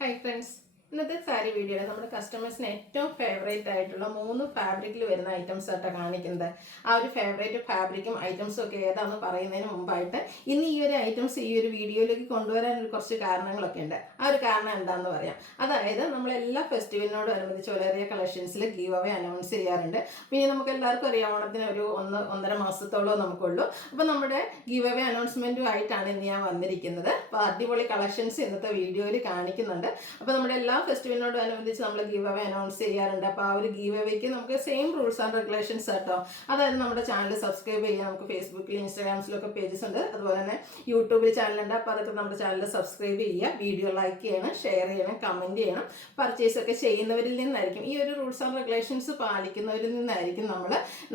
Hi friends. ഇന്നത്തെ സാരി വീഡിയോയിൽ നമ്മുടെ കസ്റ്റമേഴ്സിന് ഏറ്റവും ഫേവറേറ്റ് ആയിട്ടുള്ള 3 ഫാബ്രിക്കിൽ വരുന്ന ഐറ്റംസ് ആയിട്ടാണ് കാണിക്കുന്നത്. ആ ഒരു ഫേവറേറ്റ് ഫാബ്രിക്കും ഐറ്റംസും ഒക്കെ ഏതാണെന്ന് പറയുന്നതിന് മുമ്പായിട്ട് ഇന്ന് ഈ ഒരു ഐറ്റംസ് ഈ ഒരു വീഡിയോയിലേക്ക് കൊണ്ടുവരാൻ കുറച്ച് കാരണങ്ങളൊക്കെ ഉണ്ട്. ആ ഒരു കാരണം എന്താണെന്ന് പറയാം. അതായത് നമ്മളെല്ലാ ഫെസ്റ്റിവലിനോടനുബന്ധിച്ച് വളരെയ കളക്ഷൻസിൽ ഗീവ് അവേ അനൗൺസ് ചെയ്യാറുണ്ട്. പിന്നെ നമുക്ക് എല്ലാവർക്കും അറിയാം ഓണത്തിന് ഒരു 1.5 മാസത്തോളം നമുക്കുള്ളൂ. അപ്പോൾ നമ്മുടെ ഗീവ് അവേ അനൗൺസ്മെൻറ്റും ആയിട്ടാണ് ഇന്ന് ഞാൻ വന്നിരിക്കുന്നത്. അപ്പോൾ അടിപൊളി കളക്ഷൻസ് ഇന്നത്തെ വീഡിയോയിൽ കാണിക്കുന്നുണ്ട്. അപ്പോൾ നമ്മുടെ എല്ലാ ഫെസ്റ്റിവലിനോടനുബന്ധിച്ച് നമ്മൾ ഗീവ് അവേ അനൗൺസ് ചെയ്യാറുണ്ട്. അപ്പോൾ ആ ഒരു ഗീവ് അവേക്ക് നമുക്ക് സെയിം റൂൾസ് ആൻഡ് റെഗുലേഷൻസ് കേട്ടോ. അതായത് നമ്മുടെ ചാനൽ സബ്സ്ക്രൈബ് ചെയ്യാം. നമുക്ക് ഫേസ്ബുക്കിൽ ഇൻസ്റ്റാഗ്രാംസിലൊക്കെ പേജസ് ഉണ്ട്. അതുപോലെ തന്നെ യൂട്യൂബിൽ ചാനലുണ്ട്. അപ്പോൾ അതൊക്കെ നമ്മുടെ ചാനൽ സബ്സ്ക്രൈബ് ചെയ്യുക, വീഡിയോ ലൈക്ക് ചെയ്യണം, ഷെയർ ചെയ്യണം, കമൻറ്റ് ചെയ്യണം. പർച്ചേസ് ഒക്കെ ചെയ്യുന്നവരിൽ നിന്നായിരിക്കും, ഈ ഒരു റൂൾസ് ആൻഡ് റെഗുലേഷൻസ് പാലിക്കുന്നവരിൽ നിന്നായിരിക്കും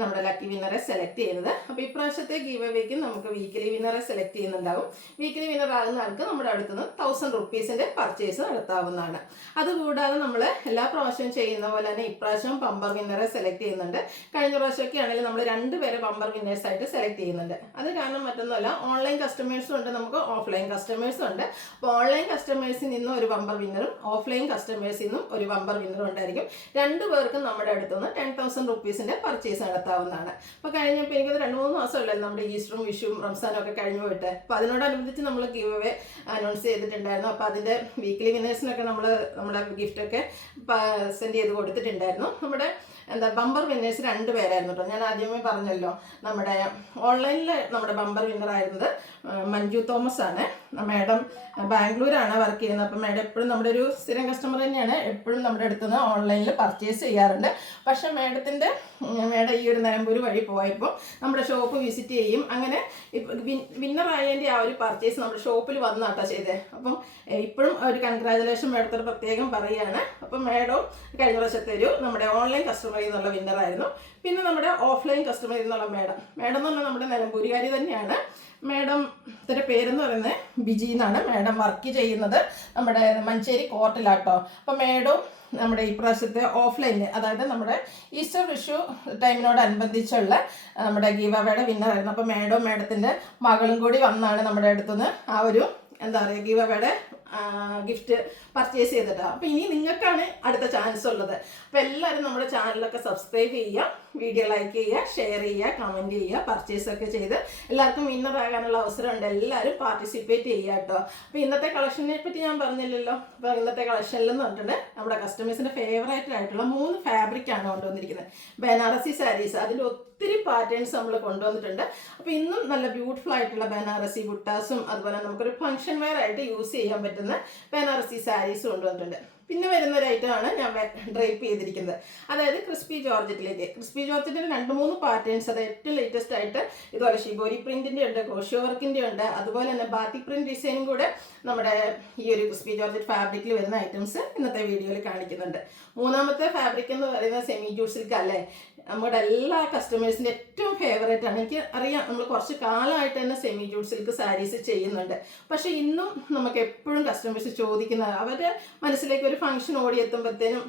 നമ്മുടെ ലക്കി വിന്നറെ സെലക്ട് ചെയ്യുന്നത്. അപ്പോൾ ഇപ്രാവശ്യത്തെ ഗീവ് അവേക്ക് നമുക്ക് വീക്കിലി വിന്നറെ സെലക്ട് ചെയ്യുന്നുണ്ടാവും. വീക്കിലി വിന്നർ ആകുന്ന ആൾക്ക് നമ്മുടെ അടുത്തുനിന്ന് 1000 റുപ്പീസിൻ്റെ പർച്ചേസ് നടത്താവുന്നതാണ്. അതുകൂടാതെ നമ്മൾ എല്ലാ പ്രാവശ്യവും ചെയ്യുന്ന പോലെ തന്നെ ഇപ്രാവശ്യം ബമ്പർ വിന്നറെ സെലക്ട് ചെയ്യുന്നുണ്ട്. കഴിഞ്ഞ പ്രാവശ്യമൊക്കെ ആണെങ്കിൽ നമ്മൾ 2 പേരെ ബമ്പർ വിന്നേഴ്സ് ആയിട്ട് സെലക്ട് ചെയ്യുന്നുണ്ട്. അത് കാരണം മറ്റൊന്നുമല്ല, ഓൺലൈൻ കസ്റ്റമേഴ്സും ഉണ്ട്, നമുക്ക് ഓഫ്ലൈൻ കസ്റ്റമേഴ്സും ഉണ്ട്. അപ്പോൾ ഓൺലൈൻ കസ്റ്റമേഴ്സിൽ നിന്നും ഒരു ബമ്പർ വിന്നറും ഓഫ്ലൈൻ കസ്റ്റമേഴ്സിൽ നിന്നും ഒരു ബമ്പർ വിന്നറും ഉണ്ടായിരിക്കും. 2 പേർക്കും നമ്മുടെ അടുത്തുനിന്ന് 10,000 റുപ്പീസിൻ്റെ പർച്ചേസ് നടത്താവുന്നതാണ്. അപ്പോൾ കഴിഞ്ഞപ്പോൾ എനിക്കത് 2-3 മാസമല്ലല്ലോ നമ്മുടെ ഈസ്റ്ററും വിഷുവും റംസാനും ഒക്കെ കഴിഞ്ഞു പോയിട്ട്. അപ്പോൾ അതിനോടനുബന്ധിച്ച് നമ്മൾ ഗീവ് അവേ അനൗൺസ് ചെയ്തിട്ടുണ്ടായിരുന്നു. അപ്പോൾ അതിൻ്റെ വീക്ക്ലി വിന്നേഴ്സിനൊക്കെ നമ്മുടെ ഗിഫ്റ്റൊക്കെ സെൻഡ് ചെയ്ത് കൊടുത്തിട്ടുണ്ടായിരുന്നു. നമ്മുടെ ബമ്പർ വിന്നേഴ്സ് 2 പേരായിരുന്നു കേട്ടോ. ഞാൻ ആദ്യമേ പറഞ്ഞല്ലോ, നമ്മുടെ ഓൺലൈനിൽ നമ്മുടെ ബമ്പർ വിന്നർ ആയിരുന്നത് മഞ്ജു തോമസ് ആണ്. മാഡം ബാംഗ്ലൂരാണ് വർക്ക് ചെയ്യുന്നത്. അപ്പം മാഡം എപ്പോഴും നമ്മുടെ ഒരു സ്ഥിരം കസ്റ്റമർ തന്നെയാണ്, എപ്പോഴും നമ്മുടെ അടുത്ത് നിന്ന് ഓൺലൈനിൽ പർച്ചേസ് ചെയ്യാറുണ്ട്. പക്ഷേ മാഡം ഈ ഒരു നിലമ്പൂർ വഴി പോയപ്പോൾ നമ്മുടെ ഷോപ്പ് വിസിറ്റ് ചെയ്യും. അങ്ങനെ വിന്നർ ആയതിൻ്റെ ആ ഒരു പർച്ചേസ് നമ്മുടെ ഷോപ്പിൽ വന്നാട്ടോ ചെയ്തത്. അപ്പം ഇപ്പോഴും ഒരു കൺഗ്രാജുലേഷൻ മാഡത്തോട് പ്രത്യേകം പറയുകയാണ്. അപ്പം മാഡം കഴിഞ്ഞ വർഷത്തെ നമ്മുടെ ഓൺലൈൻ കസ്റ്റമറിൽ നിന്നുള്ള വിന്നറായിരുന്നു. പിന്നെ നമ്മുടെ ഓഫ്ലൈൻ കസ്റ്റമറിൽ നിന്നുള്ള മാഡം എന്ന് പറഞ്ഞാൽ നമ്മുടെ നിലമ്പൂരുകാരി തന്നെയാണ്. മാഡത്തിൻ്റെ പേരെന്ന് പറയുന്നത് ബിജി എന്നാണ്. മാഡം വർക്ക് ചെയ്യുന്നത് നമ്മുടെ മഞ്ചേരി കോർട്ടിലാട്ടോ. അപ്പോൾ മാഡം നമ്മുടെ ഈ പ്രാവശ്യത്തെ ഓഫ്ലൈനിൽ, അതായത് നമ്മുടെ ഈസ്റ്റർ വിഷു ടൈമിനോടനുബന്ധിച്ചുള്ള നമ്മുടെ ഗീവ് അവേയുടെ വിന്നറായിരുന്നു. അപ്പോൾ മാഡത്തിൻ്റെ മകളും കൂടി വന്നാണ് നമ്മുടെ അടുത്തുനിന്ന് ആ ഒരു ഗീവ് അവേയുടെ ഗിഫ്റ്റ് പർച്ചേസ് ചെയ്തിട്ടാണ്. അപ്പോൾ ഇനി നിങ്ങൾക്കാണ് അടുത്ത ചാൻസ് ഉള്ളത്. അപ്പോൾ എല്ലാവരും നമ്മുടെ ചാനലൊക്കെ സബ്സ്ക്രൈബ് ചെയ്യുക, വീഡിയോ ലൈക്ക് ചെയ്യുക, ഷെയർ ചെയ്യുക, കമൻറ്റ് ചെയ്യുക, പർച്ചേസൊക്കെ ചെയ്ത് എല്ലാവർക്കും വിന്നർ ആകാനുള്ള അവസരമുണ്ട്. എല്ലാവരും പാർട്ടിസിപ്പേറ്റ് ചെയ്യുക കേട്ടോ. അപ്പോൾ ഇന്നത്തെ കളക്ഷനെ പറ്റി ഞാൻ പറഞ്ഞില്ലല്ലോ. അപ്പോൾ ഇന്നത്തെ കളക്ഷനിൽ എന്ന് പറഞ്ഞിട്ടുണ്ട് നമ്മുടെ കസ്റ്റമേഴ്സിൻ്റെ ഫേവറേറ്റ് ആയിട്ടുള്ള 3 ഫാബ്രിക്കാണ് കൊണ്ടുവന്നിരിക്കുന്നത്. ബനാറസി സാരീസ്, അതിൽ ഒത്തിരി പാറ്റേൺസ് നമ്മൾ കൊണ്ടുവന്നിട്ടുണ്ട്. അപ്പോൾ ഇന്നും നല്ല ബ്യൂട്ടിഫുൾ ആയിട്ടുള്ള ബനാറസി ബുട്ടാസും അതുപോലെ നമുക്കൊരു ഫംഗ്ഷൻ വെയർ ആയിട്ട് യൂസ് ചെയ്യാൻ പറ്റുന്ന ബനാറസി സാരീസ് കൊണ്ടുവന്നിട്ടുണ്ട്. പിന്നെ വരുന്ന ഒരു ഐറ്റമാണ് ഞാൻ ഡ്രൈപ്പ് ചെയ്തിരിക്കുന്നത്. അതായത് ക്രിസ്പി ജോർജറ്റിലേക്ക്. ക്രിസ്പി ജോർജറ്റിൻ്റെ 2-3 പാറ്റേൺസ്, അത് ഏറ്റവും ലേറ്റസ്റ്റ് ആയിട്ട് ഇതുപോലെ ഷിബോരി പ്രിന്റിൻ്റെ ഉണ്ട്, ക്രോഷ്യോ വർക്കിൻ്റെ ഉണ്ട്, അതുപോലെ തന്നെ ബാത്തിക് പ്രിന്റ് ഡിസൈനും കൂടെ നമ്മുടെ ഈ ഒരു ക്രിസ്പി ജോർജറ്റ് ഫാബ്രിക്കിൽ വരുന്ന ഐറ്റംസ് ഇന്നത്തെ വീഡിയോയിൽ കാണിക്കുന്നുണ്ട്. മൂന്നാമത്തെ ഫാബ്രിക് എന്ന് പറയുന്നത് സെമി ജൂട്ട് സിൽക്ക് അല്ലേ. നമ്മുടെ എല്ലാ കസ്റ്റമേഴ്സിൻ്റെ ഏറ്റവും ഫേവറേറ്റ് ആണ്. എനിക്ക് അറിയാം, നമ്മൾ കുറച്ച് കാലമായിട്ട് തന്നെ സെമി ജൂട്ട് സിൽക്ക് സാരീസ് ചെയ്യുന്നുണ്ട്. പക്ഷേ ഇന്നും നമുക്ക് എപ്പോഴും കസ്റ്റമേഴ്സ് ചോദിക്കുന്നത്, അവരുടെ മനസ്സിലേക്ക് ഒരു ഫംഗ്ഷൻ ഓടിയെത്തുമ്പോഴത്തേനും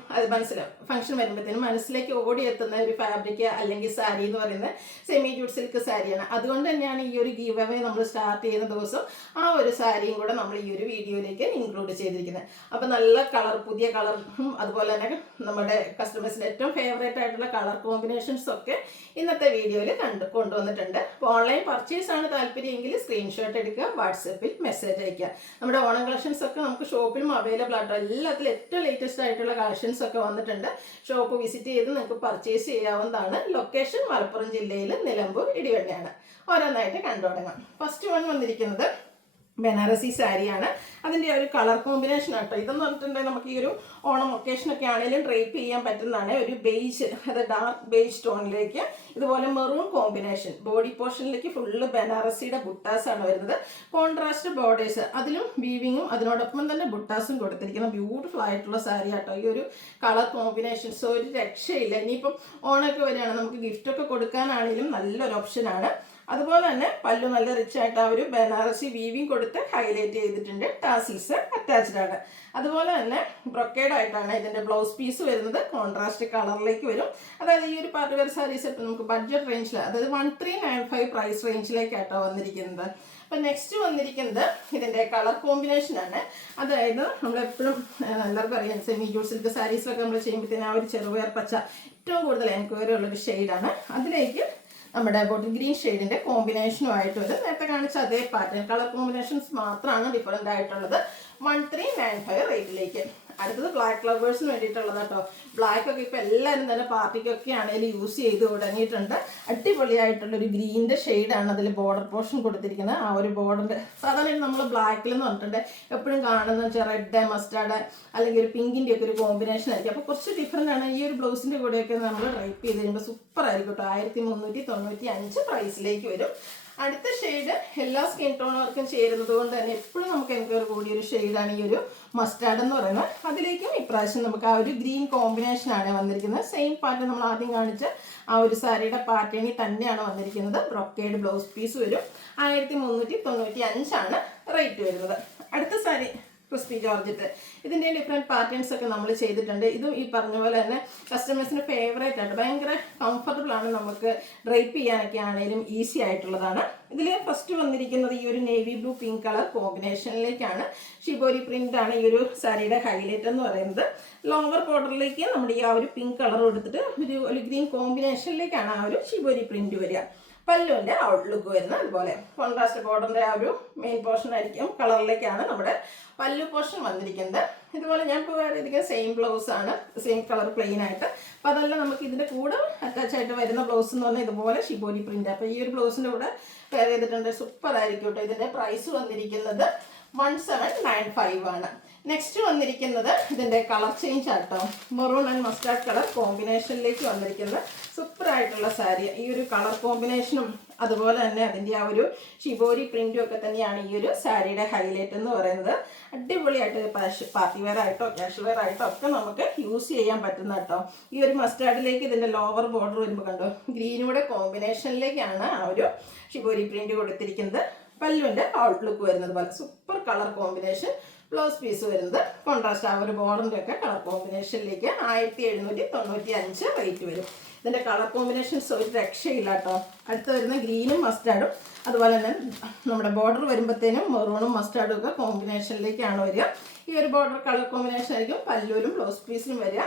ഫംഗ്ഷൻ വരുമ്പോഴത്തേനും മനസ്സിലേക്ക് ഓടിയെത്തുന്ന ഒരു ഫാബ്രിക് അല്ലെങ്കിൽ സാരി എന്ന് പറയുന്നത് സെമി ജൂട്ട് സിൽക്ക് സാരിയാണ്. അതുകൊണ്ട് തന്നെയാണ് ഈ ഒരു ഗീവ് അവേ നമ്മൾ സ്റ്റാർട്ട് ചെയ്യുന്ന ദിവസം ആ ഒരു സാരിയും കൂടെ നമ്മൾ ഈ ഒരു വീഡിയോയിലേക്ക് ഇൻക്ലൂഡ് ചെയ്തിരിക്കുന്നത്. അപ്പോൾ നല്ല കളർ, പുതിയ കളറും അതുപോലെ തന്നെ നമ്മുടെ കസ്റ്റമേഴ്സിൻ്റെ ഏറ്റവും ഫേവറേറ്റ് ആയിട്ടുള്ള കളർ കോമ്പിനേഷൻസ് ഒക്കെ ഇന്നത്തെ വീഡിയോയിൽ കൊണ്ടുവന്നിട്ടുണ്ട്. അപ്പോൾ ഓൺലൈൻ പർച്ചേസ് ആണ് താല്പര്യമെങ്കിൽ സ്ക്രീൻഷോട്ട് എടുക്കുക, വാട്സപ്പിൽ മെസ്സേജ് അയക്കുക. നമ്മുടെ ഓണം കളക്ഷൻസ് ഒക്കെ നമുക്ക് ഷോപ്പിലും അവൈലബിൾ ആട്ടോ. എല്ലാത്തിലും ഏറ്റവും ലേറ്റസ്റ്റ് ആയിട്ടുള്ള കളക്ഷൻസ് ഒക്കെ വന്നിട്ടുണ്ട്. ഷോപ്പ് വിസിറ്റ് ചെയ്ത് നിങ്ങൾക്ക് പർച്ചേസ് ചെയ്യാവുന്നതാണ്. ലൊക്കേഷൻ മലപ്പുറം ജില്ലയിൽ നിലമ്പൂർ ഇടിവണ്ണയാണ്. ഓരോന്നായിട്ട് കണ്ടു തുടങ്ങാം. ഫസ്റ്റ് വൺ വന്നിരിക്കുന്നത് ബനാറസി സാരിയാണ്. അതിൻ്റെ ഒരു കളർ കോമ്പിനേഷൻ ആട്ടോ. ഇതെന്ന് പറഞ്ഞിട്ടുണ്ടെങ്കിൽ നമുക്ക് ഈ ഒരു ഓണം ഒക്കേഷനൊക്കെ ആണെങ്കിലും ഡ്രൈപ്പ് ചെയ്യാൻ പറ്റുന്നതാണ്. ഒരു ബേജ്, അത് ഡാർക്ക് ബേജ് ടോണിലേക്ക് ഇതുപോലെ മെറൂൺ കോമ്പിനേഷൻ. ബോഡി പോർഷനിലേക്ക് ഫുള്ള് ബനാറസിയുടെ ബുട്ടാസാണ് വരുന്നത്. കോൺട്രാസ്റ്റ് ബോർഡേഴ്സ്, അതിലും വീവിങ്ങും അതിനോടൊപ്പം തന്നെ ബുട്ടാസും കൊടുത്തിരിക്കുന്ന ബ്യൂട്ടിഫുൾ ആയിട്ടുള്ള സാരി ആട്ടോ. ഈ ഒരു കളർ കോമ്പിനേഷൻസ് ഒരു രക്ഷയില്ല. ഇനിയിപ്പം ഓണമൊക്കെ വരികയാണ്, നമുക്ക് ഗിഫ്റ്റൊക്കെ കൊടുക്കാനാണെങ്കിലും നല്ലൊരു ഓപ്ഷനാണ്. അതുപോലെ തന്നെ പല്ലു നല്ല റിച്ച് ആയിട്ട് ആ ഒരു ബനാറസി വീവിങ് കൊടുത്ത് ഹൈലൈറ്റ് ചെയ്തിട്ടുണ്ട്. ടാസിൽസ് അറ്റാച്ച്ഡ് ആണ്. അതുപോലെ തന്നെ ബ്രൊക്കേഡ് ആയിട്ടാണ് ഇതിൻ്റെ ബ്ലൗസ് പീസ് വരുന്നത്. കോൺട്രാസ്റ്റ് കളറിലേക്ക് വരും. അതായത് ഈ ഒരു പാർട്ടി വെയർ സാരീസ് നമുക്ക് ബഡ്ജറ്റ് റേഞ്ചിൽ, അതായത് 1395 പ്രൈസ് റേഞ്ചിലേക്കാട്ടോ വന്നിരിക്കുന്നത്. അപ്പം നെക്സ്റ്റ് വന്നിരിക്കുന്നത് ഇതിൻ്റെ കളർ കോമ്പിനേഷനാണ്. അതായത് നമ്മളെപ്പോഴും എല്ലാവർക്കും അറിയാം സെമി ജൂട്ട് സിൽക്ക് സാരീസിലൊക്കെ നമ്മൾ ചെയ്യുമ്പോഴത്തേനും ആ ഒരു ചെറുപയർ പച്ച ഏറ്റവും കൂടുതൽ എൻക്വയറി ഉള്ളൊരു ഷെയ്ഡാണ്. അതിലേക്ക് നമ്മുടെ ബോട്ടിൽ ഗ്രീൻ ഷെയ്ഡിൻ്റെ കോമ്പിനേഷനുമായിട്ട് വരും. നേരത്തെ കാണിച്ച അതേ പാറ്റേൺ കളർ കോമ്പിനേഷൻസ് മാത്രമാണ് ഡിഫറൻ്റ് ആയിട്ടുള്ളത്. 1395 റേറ്റിലേക്ക്. അടുത്തത് ബ്ലാക്ക് ലവേഴ്സിന് വേണ്ടിയിട്ടുള്ളത് കേട്ടോ. ബ്ലാക്ക് ഒക്കെ ഇപ്പോൾ എല്ലാവരും തന്നെ പാർട്ടിക്കൊക്കെ ആണെങ്കിലും യൂസ് ചെയ്ത് തുടങ്ങിയിട്ടുണ്ട്. അടിപൊളിയായിട്ടുള്ളൊരു ഗ്രീനിൻ്റെ ഷെയ്ഡാണ് അതിൽ ബോർഡർ പോർഷൻ കൊടുത്തിരിക്കുന്നത്. ആ ഒരു ബോർഡറിൻ്റെ സാധാരണ നമ്മൾ ബ്ലാക്കിൽ എന്ന് പറഞ്ഞിട്ടുണ്ട് എപ്പോഴും കാണുന്ന വെച്ചാൽ റെഡ് മസ്റ്റാർഡ് അല്ലെങ്കിൽ ഒരു പിങ്കിൻ്റെ ഒക്കെ ഒരു കോമ്പിനേഷൻ ആയിരിക്കും. അപ്പോൾ കുറച്ച് ഡിഫറൻ്റ് ആണ്. ഈ ഒരു ബ്ലൗസിൻ്റെ കൂടെയൊക്കെ നമ്മൾ ഡ്രൈപ്പ് ചെയ്ത് കഴിയുമ്പോൾ സൂപ്പർ ആയിരിക്കും കേട്ടോ. 1395 പ്രൈസിലേക്ക് വരും. അടുത്ത ഷെയ്ഡ് എല്ലാ സ്കിൻ ടോണുകൾക്കും ചേരുന്നത് കൊണ്ട് തന്നെ എപ്പോഴും നമുക്ക് എനിക്കൊരു കൂടിയൊരു ഷെയ്ഡാണ് ഈ ഒരു മസ്റ്റാർഡ് എന്ന് പറയുന്നത്. അതിലേക്കും ഇപ്രാവശ്യം നമുക്ക് ആ ഒരു ഗ്രീൻ കോമ്പിനേഷനാണ് വന്നിരിക്കുന്നത്. സെയിം പാറ്റേൺ നമ്മൾ ആദ്യം കാണിച്ച ആ ഒരു സാരിയുടെ പാറ്റേണിൽ തന്നെയാണ് വന്നിരിക്കുന്നത്. ബ്രൊക്കേഡ് ബ്ലൗസ് പീസ് വരും. 1395 റേറ്റ് വരുന്നത്. അടുത്ത സാരി ക്രിസ്പി ജോർജറ്റ്. ഇതിൻ്റെ ഡിഫറെൻറ്റ് പാറ്റേൺസ് ഒക്കെ നമ്മൾ ചെയ്തിട്ടുണ്ട്. ഇതും ഈ പറഞ്ഞ പോലെ തന്നെ കസ്റ്റമേഴ്സിന് ഫേവറേറ്റ് ആയിട്ട് ഭയങ്കര കംഫർട്ടബിൾ ആണ്. നമുക്ക് ഡ്രൈപ്പ് ചെയ്യാനൊക്കെ ആണെങ്കിലും ഈസി ആയിട്ടുള്ളതാണ്. ഇതിൽ ഫസ്റ്റ് വന്നിരിക്കുന്നത് ഈ ഒരു നേവി ബ്ലൂ പിങ്ക് കളർ കോമ്പിനേഷനിലേക്കാണ്. ഷിബോരി പ്രിൻ്റ് ആണ് ഈ ഒരു സാരിയുടെ ഹൈലൈറ്റ് എന്ന് പറയുന്നത്. ലോവർ ബോർഡറിലേക്ക് നമ്മുടെ ഈ ആ ഒരു പിങ്ക് കളർ കൊടുത്തിട്ട് ഒരു ഗ്രീൻ കോമ്പിനേഷനിലേക്കാണ് ആ ഒരു ഷിബോരി പ്രിൻ്റ് വരിക. പല്ലുവിൻ്റെ ഔട്ട്ലുക്ക് വരുന്നത് അതുപോലെ കോൺട്രാസ്റ്റ് ബോർഡറിൻ്റെ ആ ഒരു മെയിൻ പോർഷൻ ആയിരിക്കും കളറിലേക്കാണ് നമ്മുടെ പല്ലു പോർഷൻ വന്നിരിക്കുന്നത്. ഇതുപോലെ ഞാൻ ഇപ്പോൾ വേറെ ഇരിക്കുന്ന സെയിം ബ്ലൗസ് ആണ്, സെയിം കളർ പ്ലെയിൻ ആയിട്ട്. അപ്പോൾ അതല്ല നമുക്ക് ഇതിൻ്റെ കൂടെ അറ്റാച്ച് ആയിട്ട് വരുന്ന ബ്ലൗസ് എന്ന് പറഞ്ഞാൽ ഇതുപോലെ ഷിബോരി പ്രിൻ്റ്. അപ്പോൾ ഈ ഒരു ബ്ലൗസിൻ്റെ കൂടെ പെയർ ചെയ്തിട്ടുണ്ട്. സൂപ്പർ ആയിരിക്കും കേട്ടോ. ഇതിൻ്റെ പ്രൈസ് വന്നിരിക്കുന്നത് 1795 ആണ്. നെക്സ്റ്റ് വന്നിരിക്കുന്നത് ഇതിൻ്റെ കളർ ചേഞ്ച് ആട്ടോ. മെറൂൺ ആൻഡ് മസ്റ്റാർഡ് കളർ കോമ്പിനേഷനിലേക്ക് വന്നിരിക്കുന്ന സൂപ്പർ ആയിട്ടുള്ള സാരി. ഈ ഒരു കളർ കോമ്പിനേഷനും അതുപോലെ തന്നെ അതിൻ്റെ ആ ഒരു ഷിബോരി പ്രിൻറ്റും ഒക്കെ തന്നെയാണ് ഈ ഒരു സാരിയുടെ ഹൈലൈറ്റ് എന്ന് പറയുന്നത്. അടിപൊളിയായിട്ട് പാർട്ടി വെയർ ആയിട്ടോ കാഷ്വൽ വെയർ ആയിട്ടോ ഒക്കെ നമുക്ക് യൂസ് ചെയ്യാൻ പറ്റുന്ന കേട്ടോ. ഈ ഒരു മസ്റ്റാർഡിലേക്ക് ഇതിൻ്റെ ലോവർ ബോർഡർ വരുമ്പോൾ കണ്ടോ ഗ്രീനൂടെ കോമ്പിനേഷനിലേക്കാണ് ആ ഒരു ഷിബോരി പ്രിൻറ്റ് കൊടുത്തിരിക്കുന്നത്. പല്ലുവിൻ്റെ ഔട്ട്ലുക്ക് വരുന്നത് പോലെ super colour combination. Blouse piece വരുന്നത് കോൺട്രാസ്റ്റ് ആ ഒരു ബോർഡറിൻ്റെ ഒക്കെ കളർ കോമ്പിനേഷനിലേക്ക് 1795 റേറ്റ് വരും. ഇതിൻ്റെ കളർ കോമ്പിനേഷൻസ് ഒരു രക്ഷയില്ല കേട്ടോ. അടുത്ത് വരുന്ന ഗ്രീനും മസ്റ്റാർഡും അതുപോലെ തന്നെ നമ്മുടെ ബോർഡർ വരുമ്പോഴത്തേനും മെറൂണും മസ്റ്റാർഡും ഒക്കെ കോമ്പിനേഷനിലേക്കാണ് വരിക. ഈ ഒരു ബോർഡർ കളർ കോമ്പിനേഷൻ ആയിരിക്കും പല്ലുവിലും ബ്ലൗസ് പീസിലും വരിക.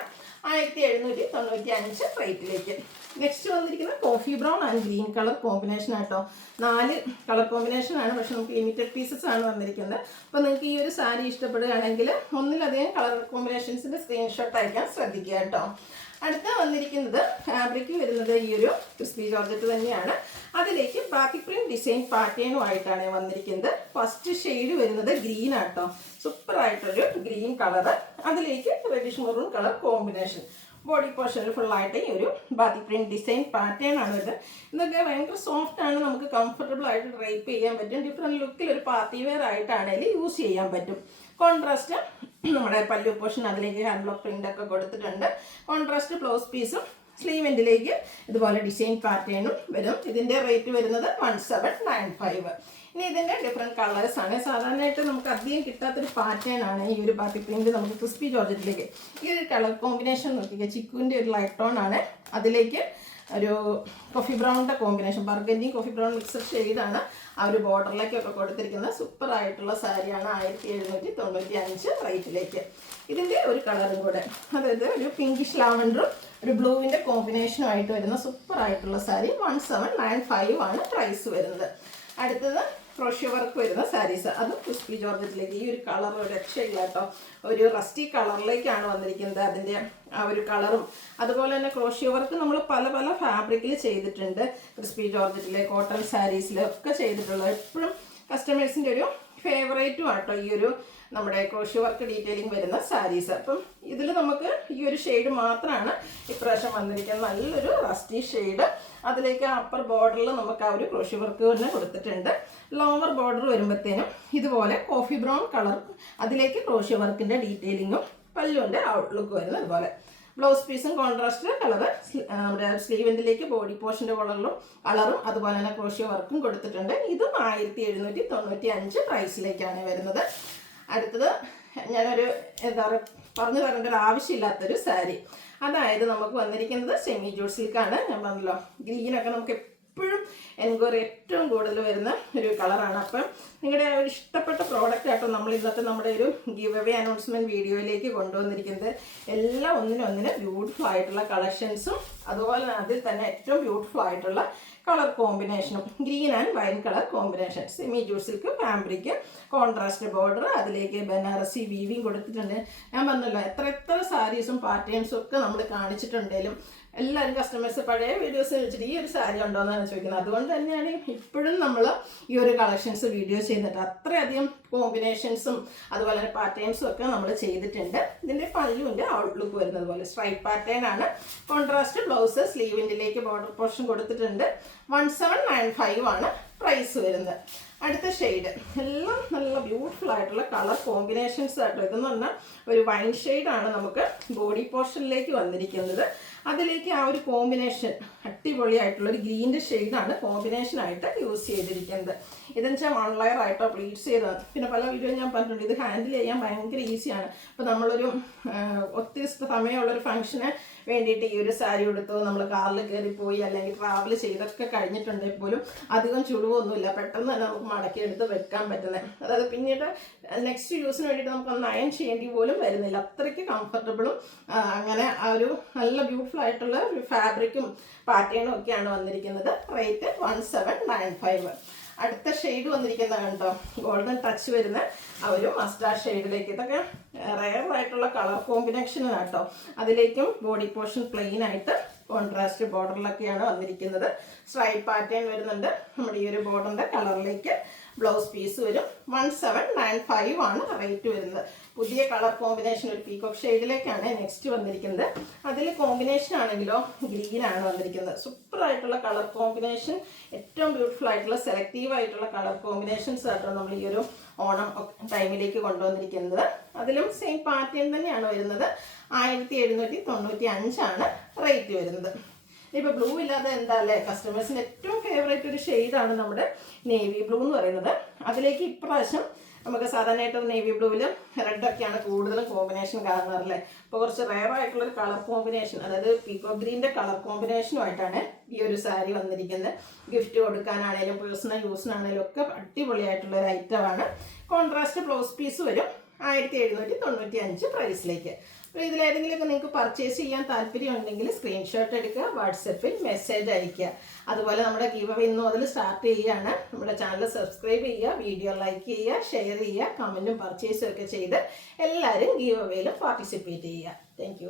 1795 റേറ്റിലേക്ക്. നെക്സ്റ്റ് വന്നിരിക്കുന്നത് coffee brown and green colour combination ആട്ടോ. 4 കളർ കോമ്പിനേഷനാണ്, പക്ഷെ നമുക്ക് ലിമിറ്റഡ് പീസസ് ആണ് വന്നിരിക്കുന്നത്. അപ്പോൾ നിങ്ങൾക്ക് ഈ ഒരു സാരി ഇഷ്ടപ്പെടുകയാണെങ്കിൽ ഒന്നിലധികം കളർ കോമ്പിനേഷൻസിൻ്റെ സ്ക്രീൻഷോട്ട് അയക്കാൻ ശ്രദ്ധിക്കുക കേട്ടോ. അടുത്ത വന്നിരിക്കുന്നത് ഫാബ്രിക് വരുന്നത് ഈ ഒരു ക്രിസ്പി ജോർജറ്റ് തന്നെയാണ്. അതിലേക്ക് ബാക്കി പ്രിന്റ് ഡിസൈൻ പാറ്റേണുമായിട്ടാണ് വന്നിരിക്കുന്നത്. ഫസ്റ്റ് ഷെയ്ഡ് വരുന്നത് ഗ്രീൻ ആട്ടോ. സൂപ്പർ ആയിട്ടൊരു ഗ്രീൻ കളറ്. അതിലേക്ക് reddish maroon colour combination. Body പോർഷനിൽ ഫുള്ളായിട്ട് ഈ ഒരു ബാത്തി പ്രിന്റ് ഡിസൈൻ പാറ്റേൺ ആണ് ഇത്. ഇതൊക്കെ ഭയങ്കര സോഫ്റ്റ് ആണ്, നമുക്ക് കംഫർട്ടബിൾ ആയിട്ട് ഡ്രൈപ്പ് ചെയ്യാൻ പറ്റും. ഡിഫറെൻറ്റ് ലുക്കിൽ ഒരു പാർട്ടി വെയർ ആയിട്ടാണെങ്കിൽ യൂസ് ചെയ്യാൻ പറ്റും. കോൺട്രാസ്റ്റ് നമ്മുടെ പല്ലു പോർഷൻ അതിലേക്ക് ഹാൻഡ് ബ്ലോക്ക് പ്രിന്റ് ഒക്കെ കൊടുത്തിട്ടുണ്ട്. കോൺട്രാസ്റ്റ് ബ്ലൗസ് പീസും സ്ലീവ് എൻഡിലേക്ക് ഇതുപോലെ ഡിസൈൻ പാറ്റേണും വരും. ഇതിൻ്റെ റേറ്റ് വരുന്നത് 1795. ഇനി ഇതിൻ്റെ ഡിഫറെൻറ്റ് കളേഴ്സാണ്. സാധാരണയായിട്ട് നമുക്ക് അധികം കിട്ടാത്തൊരു പാറ്റേൺ ആണ് ഈ ഒരു ബാത്തി പ്രിന്റ് നമുക്ക് ക്രിസ്പി ജോർജറ്റിലേക്ക്. ഈ ഒരു കളർ കോമ്പിനേഷൻ നോക്കിക്കുക, ചിക്കുവിൻ്റെ ഒരു ലൈറ്റ് ടോൺ ആണ്. അതിലേക്ക് ഒരു കോഫി ബ്രൗണിൻ്റെ കോമ്പിനേഷൻ, ബർഗൻഡിയും കോഫി ബ്രൗൺ മിക്സഡ് ഷെയ്ഡാണ് ആ ഒരു ബോർഡറിലേക്കൊക്കെ കൊടുത്തിരിക്കുന്നത്. സൂപ്പർ ആയിട്ടുള്ള സാരിയാണ്. 1795 റേറ്റിലേക്ക്. ഇതിൻ്റെ ഒരു കളറും കൂടെ, അതായത് ഒരു പിങ്കിഷ് ലാവൻഡറും ഒരു ബ്ലൂവിൻ്റെ കോമ്പിനേഷനുമായിട്ട് വരുന്ന സൂപ്പർ ആയിട്ടുള്ള സാരി. 1795 ആണ് പ്രൈസ് വരുന്നത്. അടുത്തത് ക്രോഷ്യോ വർക്ക് വരുന്ന സാരീസ്, അതും ക്രിസ്പി ജോർജറ്റിലേക്ക്. ഈ ഒരു കളർ ഒരു രക്ഷയില്ല കേട്ടോ. ഒരു റസ്റ്റി കളറിലേക്കാണ് വന്നിരിക്കുന്നത്. അതിൻ്റെ ആ ഒരു കളറും അതുപോലെ തന്നെ ക്രോഷ്യോ വർക്ക് നമ്മൾ പല പല ഫാബ്രിക്കിൽ ചെയ്തിട്ടുണ്ട്. ക്രിസ്പി ജോർജറ്റിലെ കോട്ടൺ സാരീസിലൊക്കെ ചെയ്തിട്ടുള്ളത്. എപ്പോഴും കസ്റ്റമേഴ്സിൻ്റെ ഒരു ഫേവറേറ്റും ആട്ടോ ഈ ഒരു നമ്മുടെ ക്രോഷ്യോ വർക്ക് ഡീറ്റെയിലിംഗ് വരുന്ന സാരീസ്. അപ്പം ഇതിൽ നമുക്ക് ഈ ഒരു ഷെയ്ഡ് മാത്രമാണ് ഇപ്രാവശ്യം വന്നിരിക്കുന്നത്. നല്ലൊരു റസ്റ്റി ഷെയ്ഡ്. അതിലേക്ക് അപ്പർ ബോർഡറിൽ നമുക്ക് ആ ഒരു ക്രോഷ്യോ വർക്ക് തന്നെ കൊടുത്തിട്ടുണ്ട്. ലോവർ ബോർഡർ വരുമ്പോഴത്തേനും ഇതുപോലെ കോഫി ബ്രൗൺ കളർ, അതിലേക്ക് ക്രോഷ്യോ വർക്കിൻ്റെ ഡീറ്റെയിലിങ്ങും പല്ലുവിൻ്റെ ഔട്ട്ലുക്ക് വരുന്നത് അതുപോലെ. ബ്ലൗസ് പീസും കോൺട്രാസ്റ്റ് കളറ് നമ്മുടെ സ്ലീവെൻഡിലേക്ക് ബോഡി പോർഷൻ്റെ കളറും അതുപോലെ തന്നെ ക്രോഷ്യോ വർക്കും കൊടുത്തിട്ടുണ്ട്. ഇതും 1795 പ്രൈസിലേക്കാണ് വരുന്നത്. അടുത്തത് ഞാനൊരു എന്താ പറയുക പറഞ്ഞു തരേണ്ട ഒരു ആവശ്യമില്ലാത്തൊരു സാരി. അതായത് നമുക്ക് വന്നിരിക്കുന്നത് സെമി ജൂട്ട് സിൽക്കാണ്. ഞാൻ പറഞ്ഞല്ലോ ഗ്രീനൊക്കെ നമുക്ക് എപ്പോഴും എൻക്വയറി ഏറ്റവും കൂടുതൽ വരുന്ന ഒരു കളറാണ്. അപ്പം നിങ്ങളുടെ ഒരു ഇഷ്ടപ്പെട്ട പ്രോഡക്റ്റ് ആട്ടോ നമ്മൾ ഇന്നത്തെ നമ്മുടെ ഒരു ഗിവ് അവേ അനൗൺസ്മെൻറ്റ് വീഡിയോയിലേക്ക് കൊണ്ടുവന്നിരിക്കുന്നത്. എല്ലാം ഒന്നിനൊന്നിന് ബ്യൂട്ടിഫുൾ ആയിട്ടുള്ള കളക്ഷൻസും അതുപോലെ അതിൽ തന്നെ ഏറ്റവും ബ്യൂട്ടിഫുൾ ആയിട്ടുള്ള കളർ കോമ്പിനേഷനും green and wine colour combination, semi jute silk fabric, contrast border, അതിലേക്ക് ബനാറസി വീവിങ് കൊടുത്തിട്ടുണ്ട്. ഞാൻ പറഞ്ഞല്ലോ എത്ര സാരീസും പാറ്റേൺസും ഒക്കെ നമ്മൾ കാണിച്ചിട്ടുണ്ടെങ്കിലും എല്ലാവരും കസ്റ്റമേഴ്സ് പഴയ വീഡിയോസ് വെച്ചിട്ട് ഈ ഒരു സാരി ഉണ്ടോ എന്നാണ് ചോദിക്കുന്നത്. അതുകൊണ്ട് തന്നെയാണ് ഇപ്പോഴും നമ്മൾ ഈ ഒരു കളക്ഷൻസ് വീഡിയോ ചെയ്യുന്നുണ്ട്. അത്രയധികം കോമ്പിനേഷൻസും അതുപോലെ തന്നെ പാറ്റേൺസും ഒക്കെ നമ്മൾ ചെയ്തിട്ടുണ്ട്. ഇതിൻ്റെ പല്ലുവിൻ്റെ ഔട്ട്ലുക്ക് വരുന്നത് പോലെ സ്ട്രൈപ്പ് പാറ്റേൺ ആണ്. കോൺട്രാസ്റ്റ് ബ്ലൗസ്, സ്ലീവിൻ്റെലേക്ക് ബോർഡർ പോർഷൻ കൊടുത്തിട്ടുണ്ട്. 1795 ആണ് പ്രൈസ് വരുന്നത്. അടുത്ത ഷെയ്ഡ് എല്ലാം നല്ല ബ്യൂട്ടിഫുൾ ആയിട്ടുള്ള കളർ കോമ്പിനേഷൻസ് ആട്ടോ. ഇതെന്ന് പറഞ്ഞാൽ ഒരു വൈൻ ഷെയ്ഡാണ് നമുക്ക് ബോഡി പോർഷനിലേക്ക് വന്നിരിക്കുന്നത്. അതിലേക്ക് ആ ഒരു കോമ്പിനേഷൻ അടിപൊളിയായിട്ടുള്ള ഒരു ഗ്രീൻ്റെ ഷെയ്ഡാണ് കോമ്പിനേഷനായിട്ട് യൂസ് ചെയ്തിരിക്കുന്നത്. ഇതെന്ന് വെച്ചാൽ 1 ലെയർ ആയിട്ടോ പ്ലീറ്റ്സ് ചെയ്തത്. പിന്നെ പല വീഡിയോ ഞാൻ പറഞ്ഞിട്ടുണ്ട്, ഇത് ഹാൻഡിൽ ചെയ്യാൻ ഭയങ്കര ഈസിയാണ്. ഇപ്പോൾ നമ്മളൊരു ഒത്തിരി സമയമുള്ളൊരു ഫംഗ്ഷന് വേണ്ടിയിട്ട് ഈ ഒരു സാരി എടുത്തു നമ്മൾ കാറിൽ കയറിപ്പോയി അല്ലെങ്കിൽ ട്രാവൽ ചെയ്തൊക്കെ കഴിഞ്ഞിട്ടുണ്ടെങ്കിൽ പോലും അധികം ചുളിവൊന്നുമില്ല, പെട്ടെന്ന് തന്നെ നമുക്ക് മടക്കിയെടുത്ത് വെക്കാൻ പറ്റുന്നത്. അതായത് പിന്നീട് നെക്സ്റ്റ് യൂസിന് വേണ്ടിയിട്ട് നമുക്കൊന്ന് അയൺ ചെയ്യേണ്ടി പോലും വരുന്നില്ല. അത്രയ്ക്ക് കംഫർട്ടബിളും അങ്ങനെ ആ ഒരു നല്ല ബ്യൂട്ടിഫുൾ ആയിട്ടുള്ള ഒരു ഫാബ്രിക്കും പാറ്റേണും ഒക്കെയാണ് വന്നിരിക്കുന്നത്. റേറ്റ് 1795. അടുത്ത ഷെയ്ഡ് വന്നിരിക്കുന്നത് കണ്ടോ, ഗോൾഡൻ ടച്ച് വരുന്ന ആ ഒരു മസ്റ്റാർഡ് ഷെയ്ഡിലേക്ക്. ഇതൊക്കെ റെയർ ആയിട്ടുള്ള കളർ കോമ്പിനേഷനാണ് കേട്ടോ. അതിലേക്കും ബോഡി പോർഷൻ പ്ലെയിൻ ആയിട്ട് കോൺട്രാസ്റ്റ് ബോർഡറിലൊക്കെയാണ് വന്നിരിക്കുന്നത്. സ്ട്രൈപ്പ് പാറ്റേൺ വരുന്നുണ്ട്. നമ്മുടെ ഈ ഒരു ബോർഡറിൻ്റെ കളറിലേക്ക് ബ്ലൗസ് പീസ് വരും. 1795 ആണ് റേറ്റ് വരുന്നത്. പുതിയ കളർ കോമ്പിനേഷൻ ഒരു പീകോക്ക് ഷെയ്ഡിലേക്കാണ് നെക്സ്റ്റ് വന്നിരിക്കുന്നത്. അതിൽ കോമ്പിനേഷൻ ആണെങ്കിലോ ഗ്രീനാണ് വന്നിരിക്കുന്നത്. സൂപ്പർ ആയിട്ടുള്ള കളർ കോമ്പിനേഷൻ, ഏറ്റവും ബ്യൂട്ടിഫുൾ ആയിട്ടുള്ള സെലക്റ്റീവ് ആയിട്ടുള്ള കളർ കോമ്പിനേഷൻസ് ആട്ടോ നമ്മൾ ഈ ഒരു ഓണം ടൈമിലേക്ക് കൊണ്ടുവന്നിരിക്കുന്നത്. അതിലും സെയിം പാറ്റേൺ തന്നെയാണ് വരുന്നത്. 1795 ആണ് റേറ്റ് വരുന്നത്. ഇപ്പോൾ ബ്ലൂ ഇല്ലാതെ എന്താ അല്ലേ, കസ്റ്റമേഴ്സിന് ഏറ്റവും ഫേവറേറ്റ് ഒരു ഷെയ്ഡാണ് നമ്മുടെ നേവി ബ്ലൂ എന്ന് പറയുന്നത്. അതിലേക്ക് ഇപ്രാവശ്യം നമുക്ക് സാധാരണയായിട്ട് നേവി ബ്ലൂവിൽ റെഡൊക്കെയാണ് കൂടുതലും കോമ്പിനേഷൻ കാണാറില്ലേ. അപ്പോൾ കുറച്ച് റെയർ ആയിട്ടുള്ളൊരു കളർ കോമ്പിനേഷൻ, അതായത് പീകോ ഗ്രീൻ്റെ കളർ കോമ്പിനേഷനുമായിട്ടാണ് ഈ ഒരു സാരി വന്നിരിക്കുന്നത്. ഗിഫ്റ്റ് കൊടുക്കാനാണേലും പേഴ്സണൽ യൂസിനാണേലും ഒക്കെ അടിപൊളിയായിട്ടുള്ള ഒരു ഐറ്റമാണ്. കോൺട്രാസ്റ്റ് ബ്ലൗസ് പീസ് വരും. 1795 പ്രൈസിലേക്ക്. അപ്പോൾ ഇതിലേതെങ്കിലുമൊക്കെ നിങ്ങൾക്ക് പർച്ചേസ് ചെയ്യാൻ താല്പര്യമുണ്ടെങ്കിൽ സ്ക്രീൻഷോട്ട് എടുക്കുക, വാട്സപ്പിൽ മെസ്സേജ് അയയ്ക്കുക. അതുപോലെ നമ്മുടെ ഗീവ് അവേ ഇന്ന് മുതൽ സ്റ്റാർട്ട് ചെയ്യുകയാണ്. നമ്മുടെ ചാനൽ സബ്സ്ക്രൈബ് ചെയ്യുക, വീഡിയോ ലൈക്ക് ചെയ്യുക, ഷെയർ ചെയ്യുക, കമൻറ്റും പർച്ചേസും ഒക്കെ ചെയ്ത് എല്ലാവരും ഗീവ് അവേയിലും പാർട്ടിസിപ്പേറ്റ് ചെയ്യുക. താങ്ക്